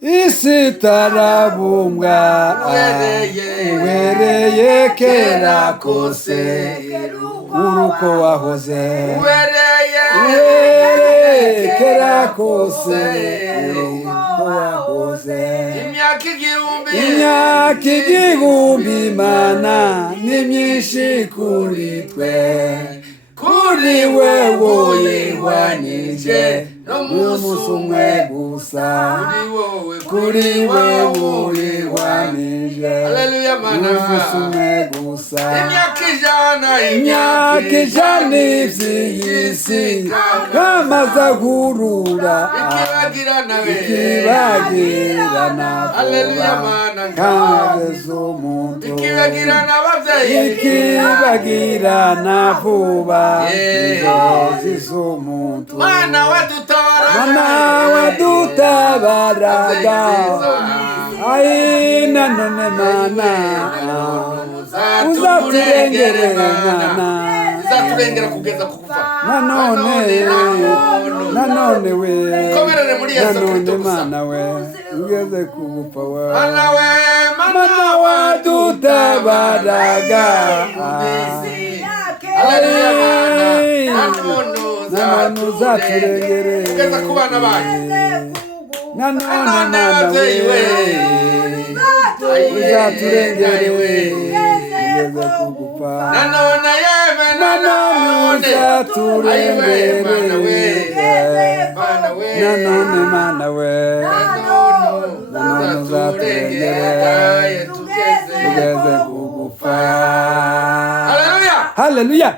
isi tarabunga ubereye kera kose uruko wahoze ubereye kera kose uruko wahoze imyaka igihumbi mana ni myinshi kuri twe kuri wewe yihwanije n'umunsi umwe gusa kuri wewe yihwanije n'umunsi umwe gusa imyaka ijana ivy'iyisi kamaze ahurura ikibagirana vuba kageze umuntu ikibagirana vuba inzozi z'umuntu mana wadutabaraga ai nanone mana uzaturengere mana uzaturengera kugeza kukufa nanone we nanone mana we ugeze kugufa we mana wadutabaraga nanone uzaturengere kugeza ku bana banyu nanone mana we uzaturengere we ugeze kugufa nanone uzaturengere nanone mana we nanone uzaturengere tugeze kugufa. Haleluya.